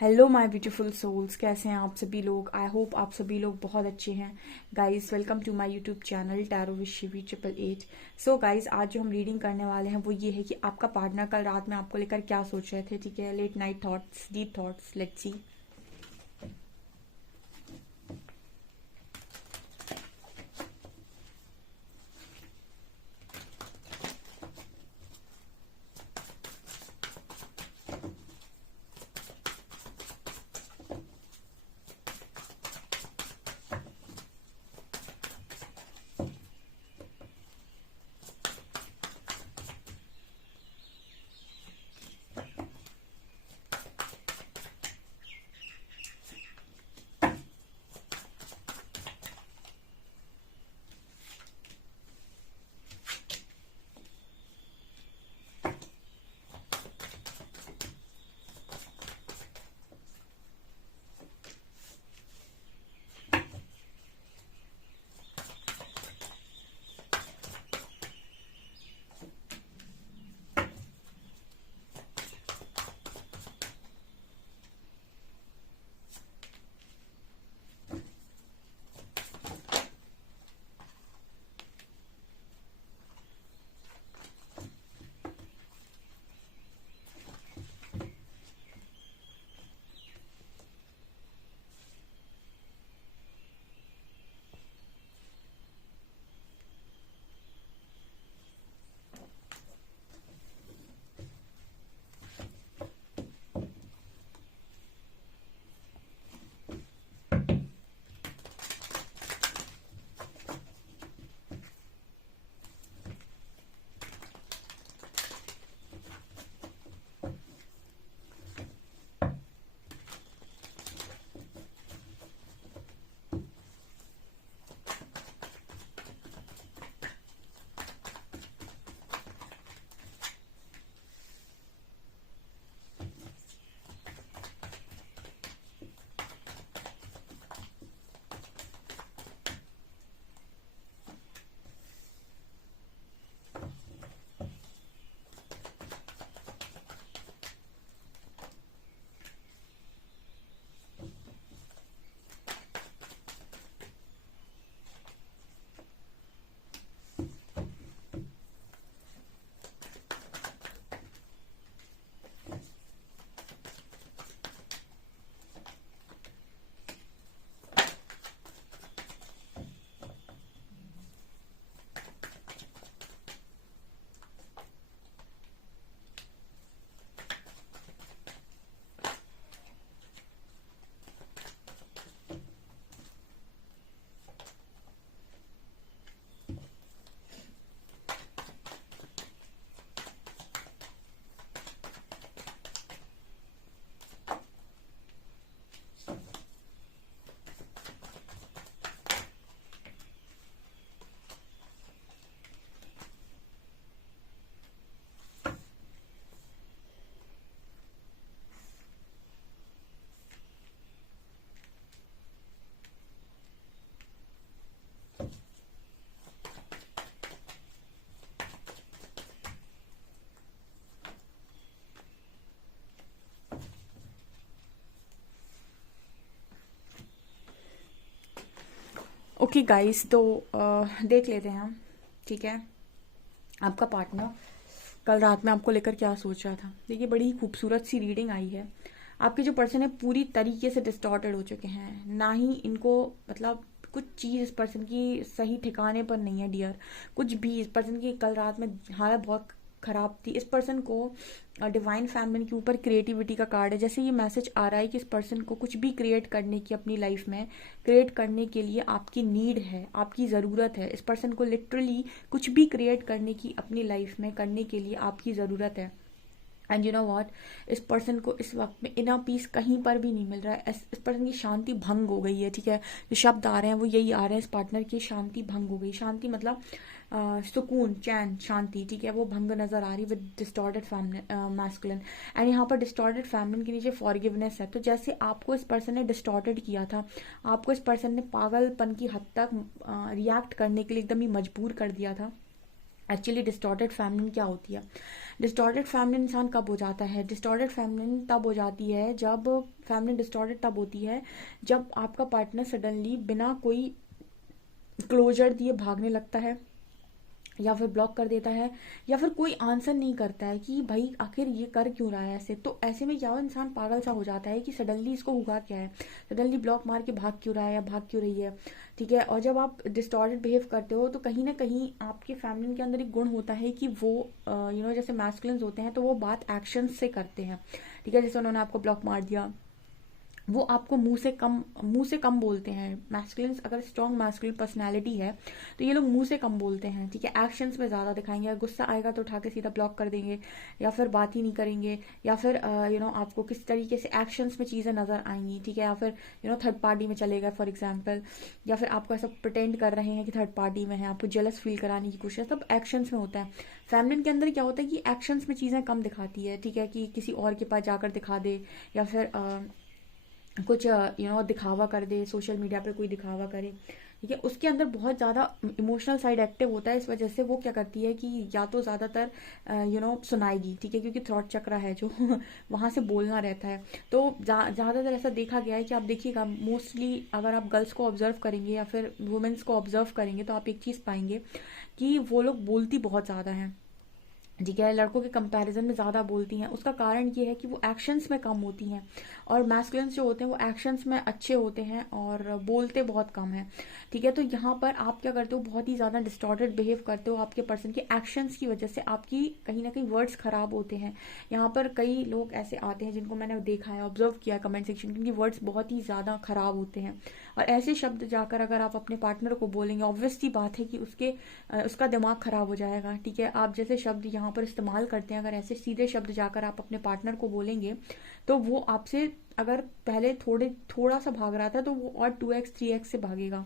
Hello my beautiful souls, कैसे हैं आप सभी लोग। आई होप आप सभी लोग बहुत अच्छे हैं। Guys, welcome to my YouTube channel tarot with Shivi 888। So guys, आज जो हम रीडिंग करने वाले हैं वो ये है कि आपका पार्टनर कल रात में आपको लेकर क्या सोच रहे थे। ठीक है, late night thoughts, deep thoughts, let's see. Okay guys, तो देख लेते हैं हम। ठीक है, आपका पार्टनर कल रात में आपको लेकर क्या सोच रहा था। देखिए, बड़ी ही खूबसूरत सी रीडिंग आई है। आपके जो पर्सन है पूरी तरीके से डिस्टॉर्टेड हो चुके हैं। ना ही इनको मतलब कुछ चीज़ इस पर्सन की सही ठिकाने पर नहीं है डियर। कुछ भी इस पर्सन की कल रात में हालत बहुत खराब थी। इस पर्सन को डिवाइन फेमिनिन के ऊपर क्रिएटिविटी का कार्ड है। जैसे ये मैसेज आ रहा है कि इस पर्सन को कुछ भी क्रिएट करने की अपनी लाइफ में क्रिएट करने के लिए आपकी नीड है, आपकी ज़रूरत है। इस पर्सन को लिटरली कुछ भी क्रिएट करने की अपनी लाइफ में करने के लिए आपकी ज़रूरत है। एंड यू नो वॉट, इस पर्सन को इस वक्त में इनर पीस कहीं पर भी नहीं मिल रहा है। इस पर्सन की शांति भंग हो गई है। ठीक है, जो शब्द आ रहे हैं वो यही आ रहे हैं। इस पार्टनर की शांति भंग हो गई। शांति मतलब सुकून, चैन, शांति। ठीक है, वो भंग नजर आ रही विद डिस्टॉर्टेड मैस्कुलिन। एंड यहाँ पर डिस्टॉर्टेड फेमिनिन के नीचे फॉरगिवनेस है। तो जैसे आपको इस पर्सन ने डिस्टॉर्टेड किया था, आपको इस पर्सन ने पागलपन की हद तक रिएक्ट करने के लिए एकदम ही मजबूर कर दिया था। एक्चुअली डिस्टॉर्टेड फेमिनिन क्या होती है? डिस्टॉर्टेड फेमिनिन इंसान कब हो जाता है? डिस्टॉर्टेड फेमिनिन तब हो जाती है जब फेमिनिन डिस्टॉर्टेड तब होती है जब आपका पार्टनर सडनली बिना कोई क्लोजर दिए भागने लगता है, या फिर ब्लॉक कर देता है, या फिर कोई आंसर नहीं करता है कि भाई आखिर ये कर क्यों रहा है ऐसे। तो ऐसे में क्या हो, इंसान पागल सा हो जाता है कि सडनली इसको हुआ क्या है, सडनली ब्लॉक मार के भाग क्यों रहा है या भाग क्यों रही है। ठीक है, और जब आप डिस्टॉर्टेड बिहेव करते हो तो कहीं ना कहीं आपके फैमिली के अंदर एक गुण होता है कि वो जैसे मैस्कुलिन्स होते हैं तो वो बात एक्शन से करते हैं। ठीक है, जैसे उन्होंने आपको ब्लॉक मार दिया, वो आपको मुंह से कम बोलते हैं। मैस्कुलिन्स अगर स्ट्रॉन्ग मैस्कुलिन पर्सनैलिटी है तो ये लोग मुंह से कम बोलते हैं। ठीक है, एक्शंस में ज़्यादा दिखाएंगे। गुस्सा आएगा तो उठा के सीधा ब्लॉक कर देंगे, या फिर बात ही नहीं करेंगे, या फिर आपको किस तरीके से एक्शंस में चीज़ें नज़र आएंगी। ठीक है, या फिर थर्ड पार्टी में चलेगा फॉर एग्जाम्पल, या फिर आपको ऐसा प्रिटेंड कर रहे हैं कि थर्ड पार्टी में है, आपको जेलस फील कराने की कोशिश, सब एक्शंस में होता है। फैमिली के अंदर क्या होता है कि एक्शंस में चीज़ें कम दिखाती है। ठीक है, कि किसी और के पास जाकर दिखा दे, या फिर कुछ दिखावा कर दे, सोशल मीडिया पे कोई दिखावा करे। ठीक है, उसके अंदर बहुत ज़्यादा इमोशनल साइड एक्टिव होता है। इस वजह से वो क्या करती है कि या तो ज़्यादातर सुनाएगी। ठीक है, क्योंकि थ्रॉट चक्र है जो वहाँ से बोलना रहता है। तो ज़्यादातर ऐसा देखा गया है कि आप देखिएगा, मोस्टली अगर आप गर्ल्स को ऑब्जर्व करेंगे या फिर वुमेन्स को ऑब्जर्व करेंगे तो आप एक चीज़ पाएंगे कि वो लोग बोलती बहुत ज़्यादा हैं। ठीक है, लड़कों के कंपैरिजन में ज़्यादा बोलती हैं। उसका कारण ये है कि वो एक्शंस में कम होती हैं, और मैस्कुलिन्स जो होते हैं वो एक्शंस में अच्छे होते हैं और बोलते बहुत कम हैं। ठीक है, तो यहाँ पर आप क्या करते हो, बहुत ही ज़्यादा डिस्टॉर्टेड बिहेव करते हो आपके पर्सन के एक्शंस की वजह से। आपकी कहीं ना कहीं वर्ड्स खराब होते हैं। यहाँ पर कई लोग ऐसे आते हैं जिनको मैंने देखा है, ऑब्जर्व किया कमेंट सेक्शन, क्योंकि वर्ड्स बहुत ही ज़्यादा खराब होते हैं। और ऐसे शब्द जाकर अगर आप अपने पार्टनर को बोलेंगे, ऑब्वियस सी बात है कि उसका दिमाग खराब हो जाएगा। ठीक है, आप जैसे शब्द यहाँ पर इस्तेमाल करते हैं, अगर ऐसे सीधे शब्द जाकर आप अपने पार्टनर को बोलेंगे तो वो आपसे, अगर पहले थोड़ा सा भाग रहा था तो वो और 2x 3x से भागेगा।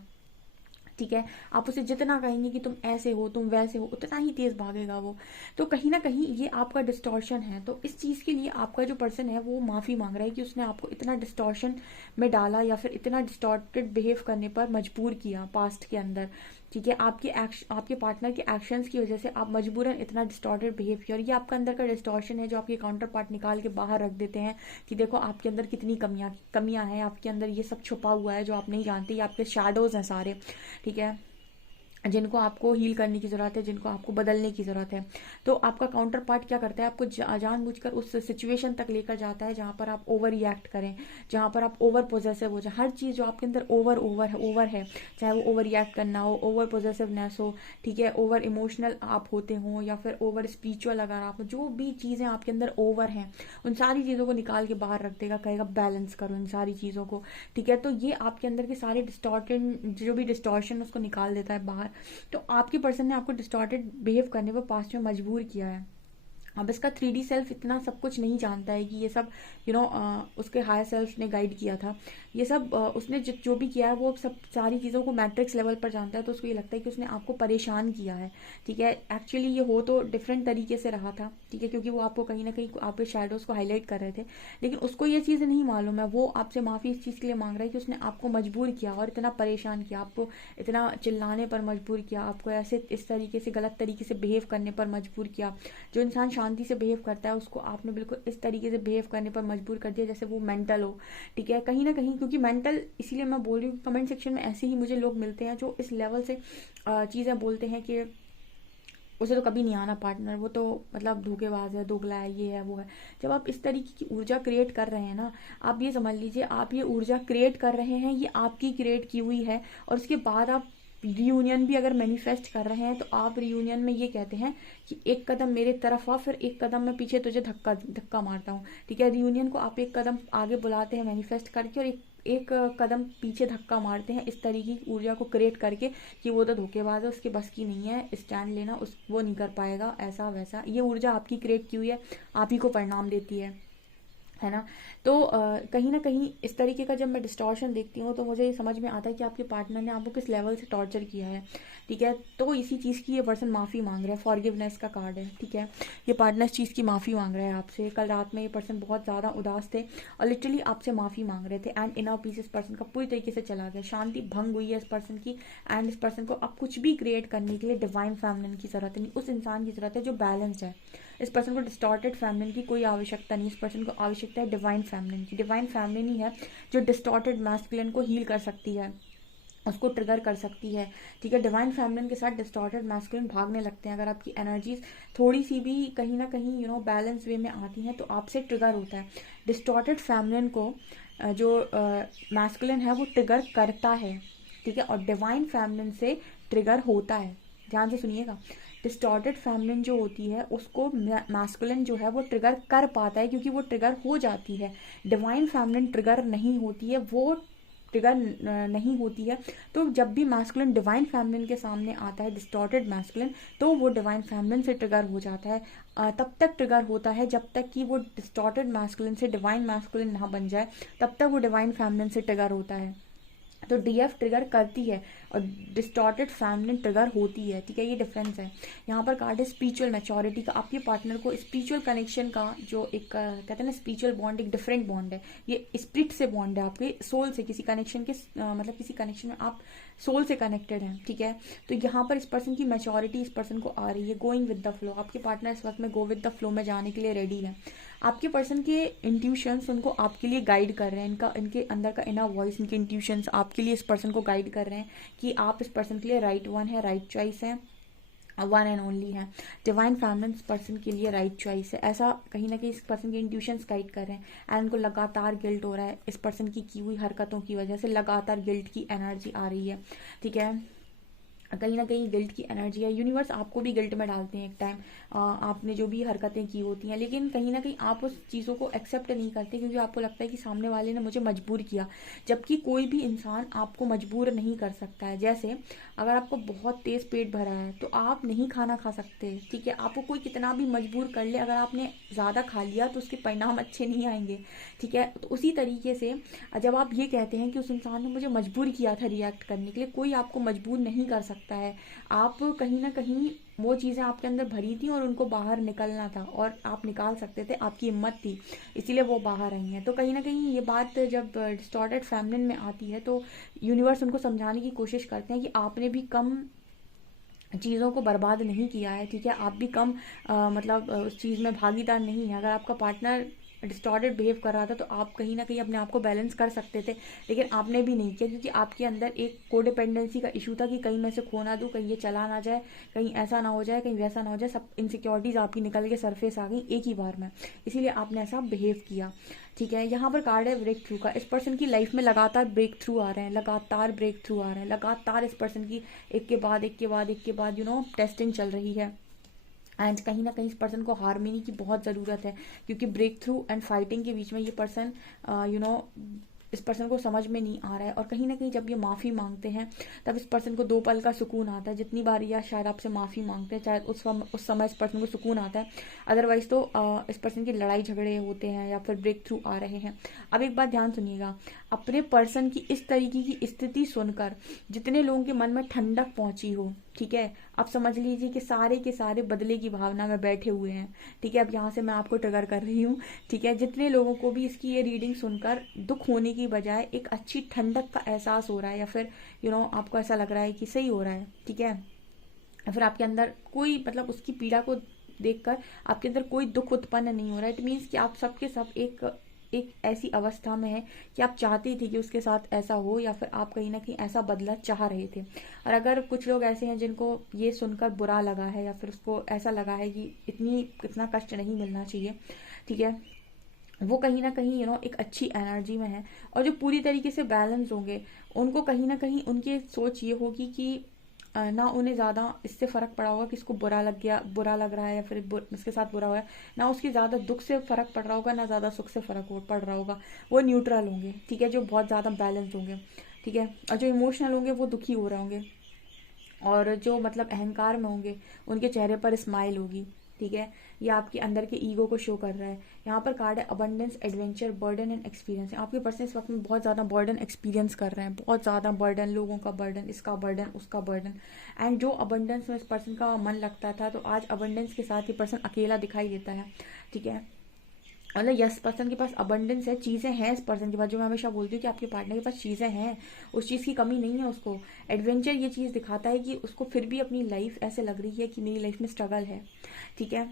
ठीक है, आप उसे जितना कहेंगे कि तुम ऐसे हो, तुम वैसे हो, उतना ही तेज भागेगा वो। तो कहीं ना कहीं ये आपका डिस्टॉर्शन है। तो इस चीज़ के लिए आपका जो पर्सन है वो माफ़ी मांग रहा है कि उसने आपको इतना डिस्टॉर्शन में डाला, या फिर इतना डिस्टॉर्टेड बिहेव करने पर मजबूर किया पास्ट के अंदर। ठीक है, आपके पार्टनर के एक्शंस की वजह से आप मजबूरन इतना डिस्टॉर्टेड बिहेव किया, और ये आपका अंदर का डिस्टॉर्शन है जो आपके काउंटर पार्ट निकाल के बाहर रख देते हैं कि देखो आपके अंदर कितनी कमियां हैं, आपके अंदर ये सब छुपा हुआ है जो आप नहीं जानते, ये आपके शैडोज हैं सारे। ठीक है, जिनको आपको हील करने की ज़रूरत है, जिनको आपको बदलने की ज़रूरत है। तो आपका काउंटर पार्ट क्या करता है, आपको जानबूझकर उस सिचुएशन तक लेकर जाता है जहाँ पर आप ओवर रिएक्ट करें, जहाँ पर आप ओवर पोजेसिव हो जाए। हर चीज़ जो आपके अंदर ओवर है, चाहे वो ओवर रिएक्ट करना हो, ओवर पोजेसिवनेस हो, ठीक है, ओवर इमोशनल आप होते हो, या फिर ओवर स्पिरिचुअल अगर आप, जो भी चीज़ें आपके अंदर ओवर हैं उन सारी चीज़ों को निकाल के बाहर रख देगा, कहेगा बैलेंस करो इन सारी चीज़ों को। ठीक है, तो ये आपके अंदर के सारे जो भी डिस्टॉर्शन उसको निकाल देता है बाहर। तो आपके पर्सन ने आपको डिस्टॉर्टेड बिहेव करने पर पास्ट में मजबूर किया है। अब इसका 3D सेल्फ इतना सब कुछ नहीं जानता है कि ये सब उसके हायर सेल्फ ने गाइड किया था। ये सब उसने जो भी किया है वो सब सारी चीज़ों को मैट्रिक्स लेवल पर जानता है। तो उसको ये लगता है कि उसने आपको परेशान किया है। ठीक है, एक्चुअली ये हो तो डिफरेंट तरीके से रहा था। ठीक है, क्योंकि वो आपको कहीं ना कहीं आपके शैडोज को हाईलाइट कर रहे थे, लेकिन उसको ये चीज़ नहीं मालूम है। वो आपसे माफ़ी इस चीज़ के लिए मांग रहा है कि उसने आपको मजबूर किया और इतना परेशान किया, आपको इतना चिल्लाने पर मजबूर किया, आपको ऐसे इस तरीके से गलत तरीके से बिहेव करने पर मजबूर किया। जो इंसान शांति से बिहेव करता है उसको आपने बिल्कुल इस तरीके से बिहेव करने पर मजबूर कर दिया जैसे वो मेंटल हो। ठीक है, कहीं ना कहीं क्योंकि मेंटल, इसीलिए मैं बोल रही हूँ कमेंट सेक्शन में ऐसे ही मुझे लोग मिलते हैं जो इस लेवल से चीज़ें बोलते हैं कि उसे तो कभी नहीं आना पार्टनर, वो तो मतलब धोखेबाज है, दोगला है, ये है वो है। जब आप इस तरीके की ऊर्जा क्रिएट कर रहे हैं ना, आप ये समझ लीजिए आप ये ऊर्जा क्रिएट कर रहे हैं, ये आपकी क्रिएट की हुई है। और उसके बाद आप रियूनियन भी अगर मैनिफेस्ट कर रहे हैं तो आप रियूनियन में ये कहते हैं कि एक कदम मेरे तरफ आ, फिर एक कदम मैं पीछे तुझे धक्का मारता हूँ। ठीक है, रियूनियन को आप एक कदम आगे बुलाते हैं मैनिफेस्ट करके, और एक कदम पीछे धक्का मारते हैं इस तरीके की ऊर्जा को क्रिएट करके कि वो तो धोखेबाज है, उसके बस की नहीं है स्टैंड लेना, वो नहीं कर पाएगा, ऐसा वैसा। ये ऊर्जा आपकी क्रिएट की हुई है, आप ही को परिणाम देती है। है ना। तो कहीं ना कहीं इस तरीके का जब मैं डिस्टॉर्शन देखती हूँ तो मुझे ये समझ में आता है कि आपके पार्टनर ने आपको किस लेवल से टॉर्चर किया है, ठीक है। तो इसी चीज़ की ये पर्सन माफ़ी मांग रहा है, फॉरगिवनेस का कार्ड है, ठीक है। ये पार्टनर इस चीज़ की माफ़ी मांग रहा है आपसे। कल रात में ये पर्सन बहुत ज़्यादा उदास थे और लिटरली आपसे माफ़ी मांग रहे थे, एंड इनर पीस इस पर्सन का पूरी तरीके से चला गया, शांति भंग हुई है इस पर्सन की। एंड इस पर्सन को अब कुछ भी क्रिएट करने के लिए डिवाइन फेमिनिन की ज़रूरत नहीं, उस इंसान की ज़रूरत है जो बैलेंस है। इस पर्सन को डिस्टॉर्टेड फेमिनिन की कोई आवश्यकता नहीं, इस पर्सन को आवश्यकता है डिवाइन फेमिनिन की। डिवाइन फेमिनिन ही है जो डिस्टॉर्टेड मैस्कुलिन को हील कर सकती है, उसको ट्रिगर कर सकती है, ठीक है। डिवाइन फेमिनिन के साथ डिस्टॉर्टेड मैस्कुलिन भागने लगते हैं। अगर आपकी एनर्जीज थोड़ी सी भी कहीं ना कहीं बैलेंस वे में आती हैं तो आपसे ट्रिगर होता है। डिस्टॉर्टेड फेमिनिन को जो मैस्कुलिन है वो ट्रिगर करता है, ठीक है, और डिवाइन फेमिनिन से ट्रिगर होता है। ध्यान से सुनिएगा, डिस्टॉर्टेड फेमिनिन जो होती है उसको मैस्कुलिन जो है वो ट्रिगर कर पाता है क्योंकि वो ट्रिगर हो जाती है। डिवाइन फेमिनिन ट्रिगर नहीं होती है, वो ट्रिगर नहीं होती है। तो जब भी मैस्कुलिन डिवाइन फेमिनिन के सामने आता है, डिस्टॉर्टेड मैस्कुलिन, तो वो डिवाइन फेमिनिन से ट्रिगर हो जाता है। तब तक ट्रिगर होता है जब तक कि वो डिस्टॉर्टेड मैस्कुलिन से डिवाइन मैस्कुलिन ना बन जाए, तब तक वो डिवाइन फेमिनिन से ट्रिगर होता है। तो डीएफ ट्रिगर करती है और डिस्टॉर्टेड फेमिनिन ट्रिगर होती है, ठीक है। ये डिफरेंस है। यहाँ पर कार्ड है स्पिरिचुअल मैच्योरिटी का। आपके पार्टनर को स्पिरिचुअल कनेक्शन का जो एक कहते हैं ना स्पिरिचुअल बॉन्ड, एक डिफरेंट बॉन्ड है, ये स्पिरिट से बॉन्ड है, आपके सोल से, किसी कनेक्शन के मतलब किसी कनेक्शन में आप सोल से कनेक्टेड हैं, ठीक है। तो यहाँ पर इस पर्सन की मैच्योरिटी इस पर्सन को आ रही है, गोइंग विद द फ्लो। आपके पार्टनर इस वक्त में गो विद द फ्लो में जाने के लिए रेडी है। आपके पर्सन के इंट्यूशंस उनको आपके लिए गाइड कर रहे हैं, इनका इनके अंदर का इनर वॉइस, इनके इंट्यूशंस आपके लिए इस पर्सन को गाइड कर रहे हैं कि आप इस पर्सन के लिए राइट वन है, राइट चॉइस है, वन एंड ओनली है। डिवाइन फेमिनिन इस पर्सन के लिए राइट चॉइस है, ऐसा कहीं ना कहीं इस पर्सन के इंट्यूशंस गाइड कर रहे हैं। एंड उनको लगातार गिल्ट हो रहा है इस पर्सन की हुई हरकतों की वजह से, लगातार गिल्ट की एनर्जी आ रही है, ठीक है। कहीं ना कहीं गिल्ट की एनर्जी है। यूनिवर्स आपको भी गिल्ट में डालते हैं एक टाइम, आपने जो भी हरकतें की होती हैं, लेकिन कहीं ना कहीं आप उस चीज़ों को एक्सेप्ट नहीं करते क्योंकि आपको लगता है कि सामने वाले ने मुझे मजबूर किया, जबकि कोई भी इंसान आपको मजबूर नहीं कर सकता है। जैसे अगर आपको बहुत तेज़ पेट भरा है तो आप नहीं खाना खा सकते, ठीक है। आपको कोई कितना भी मजबूर कर ले, अगर आपने ज़्यादा खा लिया तो उसके परिणाम अच्छे नहीं आएंगे, ठीक है। तो उसी तरीके से जब आप ये कहते हैं कि उस इंसान ने मुझे मजबूर किया था रिएक्ट करने के लिए, कोई आपको मजबूर नहीं कर सकता है। आप कहीं ना कहीं वो चीज़ें आपके अंदर भरी थी और उनको बाहर निकलना था और आप निकाल सकते थे, आपकी हिम्मत थी, इसीलिए वो बाहर आई हैं। तो कहीं ना कहीं ये बात जब डिस्टॉर्टेड फेमिनिन में आती है तो यूनिवर्स उनको समझाने की कोशिश करते हैं कि आपने भी कम चीज़ों को बर्बाद नहीं किया है, ठीक है। आप भी कम मतलब उस चीज़ में भागीदार नहीं है। अगर आपका पार्टनर डिस्टॉर्टेड बिहेव कर रहा था तो आप कहीं ना कहीं अपने आप को बैलेंस कर सकते थे, लेकिन आपने भी नहीं किया क्योंकि आपके अंदर एक कोडिपेंडेंसी का इशू था कि कहीं मैं इसे खो ना दूँ, कहीं ये चला ना जाए, कहीं ऐसा ना हो जाए, कहीं वैसा ना हो जाए। सब इनसिक्योरिटीज़ आपकी निकल के सरफेस आ गई एक ही बार में, इसीलिए आपने ऐसा बिहेव किया, ठीक है। यहाँ पर कार्ड है ब्रेक थ्रू का। इस पर्सन की लाइफ में लगातार ब्रेक थ्रू आ रहे हैं, लगातार ब्रेक थ्रू आ रहे हैं, लगातार इस पर्सन की एक के बाद एक के बाद एक के बाद टेस्टिंग चल रही है। एंड कहीं ना कहीं इस पर्सन को हार्मनी की बहुत ज़रूरत है क्योंकि ब्रेक थ्रू एंड फाइटिंग के बीच में ये पर्सन इस पर्सन को समझ में नहीं आ रहा है। और कहीं ना कहीं जब ये माफ़ी मांगते हैं तब इस पर्सन को 2 पल का सुकून आता है। जितनी बार या शायद आपसे माफ़ी मांगते हैं शायद उस समय इस पर्सन को सुकून आता है, अदरवाइज तो इस पर्सन की लड़ाई झगड़े होते हैं या फिर ब्रेक थ्रू आ रहे हैं। अब एक बात ध्यान सुनिएगा, अपने पर्सन की इस तरीके की स्थिति सुनकर जितने लोगों के मन में ठंडक पहुंची हो, ठीक है, अब समझ लीजिए कि सारे के सारे बदले की भावना में बैठे हुए हैं, ठीक है। अब यहाँ से मैं आपको ट्रिगर कर रही हूँ, ठीक है। जितने लोगों को भी इसकी ये रीडिंग सुनकर दुख होने की बजाय एक अच्छी ठंडक का एहसास हो रहा है या फिर आपको ऐसा लग रहा है कि सही हो रहा है, ठीक है, या फिर आपके अंदर कोई मतलब उसकी पीड़ा को देखकर आपके अंदर कोई दुख उत्पन्न नहीं हो रहा है, इट मीन्स कि आप सबके सब एक ऐसी अवस्था में है कि आप चाहते थे कि उसके साथ ऐसा हो या फिर आप कहीं ना कहीं ऐसा बदला चाह रहे थे। और अगर कुछ लोग ऐसे हैं जिनको ये सुनकर बुरा लगा है या फिर उसको ऐसा लगा है कि इतना कष्ट नहीं मिलना चाहिए, ठीक है, वो कहीं ना कहीं एक अच्छी एनर्जी में है और जो पूरी तरीके से बैलेंस होंगे उनको कहीं ना कहीं उनकी सोच ये होगी कि ना उन्हें ज़्यादा इससे फ़र्क पड़ा होगा कि इसको बुरा लग रहा है या फिर इसके साथ बुरा हुआ है, ना उसकी ज़्यादा दुख से फ़र्क पड़ रहा होगा ना ज़्यादा सुख से फ़र्क पड़ रहा होगा। वो न्यूट्रल होंगे, ठीक है, जो बहुत ज़्यादा बैलेंस होंगे, ठीक है। और जो इमोशनल होंगे वो दुखी हो रहे होंगे और जो मतलब अहंकार में होंगे उनके चेहरे पर स्माइल होगी, ठीक है, ये आपके अंदर के ईगो को शो कर रहा है। यहाँ पर कार्ड है abundance, adventure, burden and experience. आपके पर्सन इस वक्त में बहुत ज़्यादा बर्डन एक्सपीरियंस कर रहे हैं, बहुत ज़्यादा बर्डन, लोगों का बर्डन, इसका बर्डन, उसका बर्डन। एंड जो अबंडेंस में इस पर्सन का मन लगता था, तो आज अबंडेंस के साथ ये पर्सन अकेला दिखाई देता है। ठीक है, मतलब यस, पर्सन के पास अबंडेंस है, चीज़ें हैं इस पर्सन के पास। जो मैं हमेशा बोलती हूँ कि आपके पार्टनर के पास चीज़ें हैं, उस चीज़ की कमी नहीं है उसको। एडवेंचर ये चीज़ दिखाता है कि उसको फिर भी अपनी लाइफ ऐसे लग रही है कि मेरी लाइफ में स्ट्रगल है। ठीक है,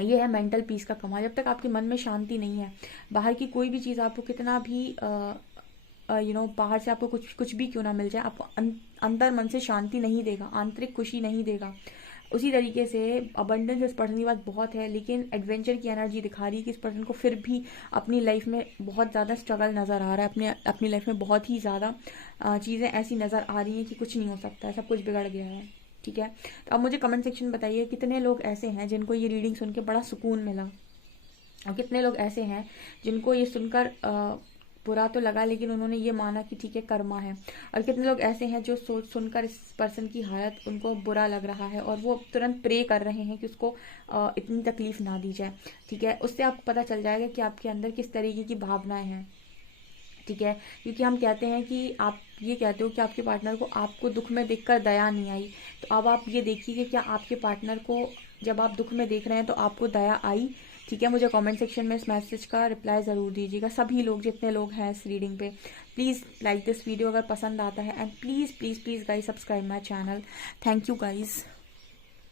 ये है मेंटल पीस का कमाल। जब तक आपके मन में शांति नहीं है, बाहर की कोई भी चीज़ आपको कितना भी बाहर से आपको कुछ कुछ भी क्यों ना मिल जाए, आपको अंदर मन से शांति नहीं देगा, आंतरिक खुशी नहीं देगा। उसी तरीके से अबंडेंस इस पर्सन की बात बहुत है, लेकिन एडवेंचर की एनर्जी दिखा रही है कि इस पर्सन को फिर भी अपनी लाइफ में बहुत ज़्यादा स्ट्रगल नज़र आ रहा है। अपनी लाइफ में बहुत ही ज़्यादा चीज़ें ऐसी नज़र आ रही हैं कि कुछ नहीं हो सकता है, सब कुछ बिगड़ गया है। ठीक है, तो अब मुझे कमेंट सेक्शन में बताइए कितने लोग ऐसे हैं जिनको ये रीडिंग सुन के बड़ा सुकून मिला, और कितने लोग ऐसे हैं जिनको ये सुनकर बुरा तो लगा, लेकिन उन्होंने ये माना कि ठीक है कर्मा है। और कितने लोग ऐसे हैं जो सोच सुनकर इस पर्सन की हालत उनको बुरा लग रहा है और वो तुरंत प्रे कर रहे हैं कि उसको इतनी तकलीफ ना दी जाए। ठीक है, उससे आपको पता चल जाएगा कि आपके अंदर किस तरीके की भावनाएं हैं। ठीक है, क्योंकि हम कहते हैं कि आप ये कहते हो कि आपके पार्टनर को आपको दुख में देखकर दया नहीं आई, तो अब आप ये देखिए कि क्या आपके पार्टनर को जब आप दुख में देख रहे हैं तो आपको दया आई। ठीक है, मुझे कमेंट सेक्शन में इस मैसेज का रिप्लाई ज़रूर दीजिएगा। सभी लोग, जितने लोग हैं इस रीडिंग पे, प्लीज़ लाइक दिस वीडियो अगर पसंद आता है, and please please please guys subscribe my channel. Thank you guys.